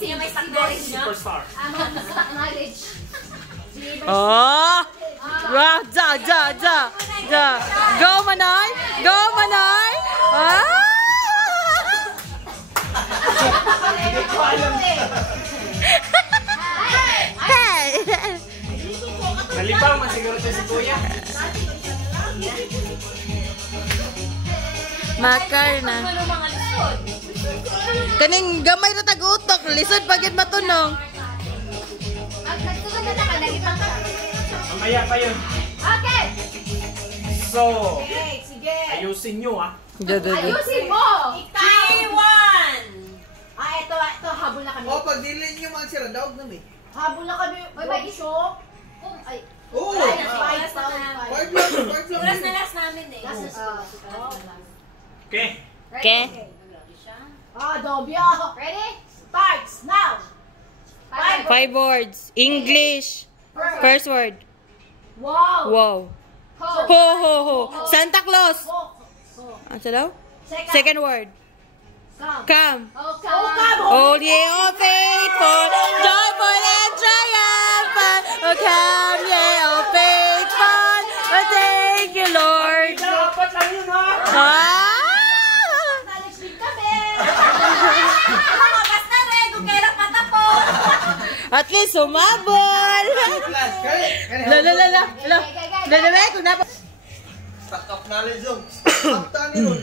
may stock knowledge niya. Superstar. Stock knowledge. Oh! Wow! Go, Manoy! Go, Manoy! Ah! Hindi ko alam. Hey! Nalipaw, masiguro ito si Kuya. Makar na. Kaning gamay na tag-utok. Lisod pagit matunong. Nagsusunod na ka, nagipang ka. Mamaya pa yun. Okay! So, Okay, sige. ayusin nyo ah. Ayusin mo! G1! Ito, habol na kami. Pag dilin nyo mga sila, daog na may. Habol na kami. May shop. Ay, Oo! Ay, five, Five lang. Oras na last namin eh. Okay. Okay. Dobyo. Ready? Starts now. 5 words. English. First word. Wow. Wow. Ho. Santa Claus. Ano daw? Second word. Come. Oh, ye all faithful, joyful and triumphant. Oh, come, ye all faithful. Oh, thank you, Lord. Dapat lang yun ha. Knowledge din kami. Basta rin, kung kailan patapos. At least sumabol. Lala, kung dapat. Stock of knowledge yung. Stock tani nun.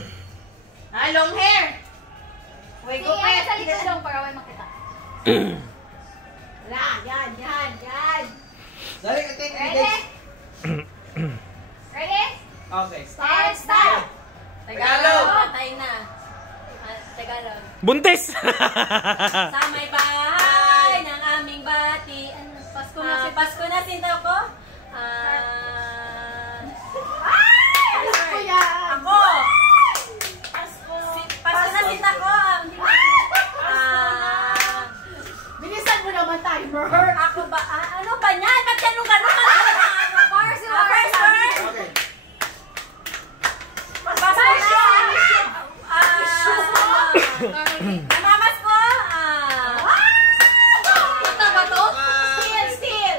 Long hair. Wait, go pa. Sa likod lang para may makita. Wala, yan. Dali ka kayo. Ready? Ready? Okay. Start. Tagalog. Patay na. Tagalog. Buntis! Sa may bahay ng aming bati. Pasko na sinta ko. Kuya. Ako. Pasko na sinta ko. Bilisan mo naman, timer. Ako ba? Ano ba yan? Ba't yan nung gano'n? First word. Okay. Pasko na. Namamas ko. Ito ba to? Steal.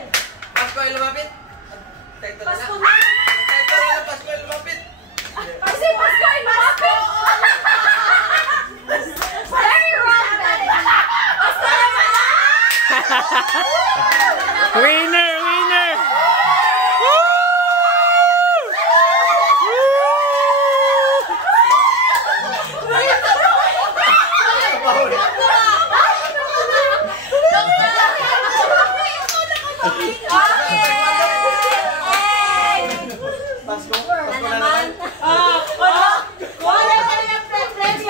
Pasko ay lumapit. Tekto na Pasko na. na. Pasko ay lumapit. Kasi Pasko ay lumapit. Very wrong. Pasko ay Winner! Pasko. Na naman. Wala ka na preference.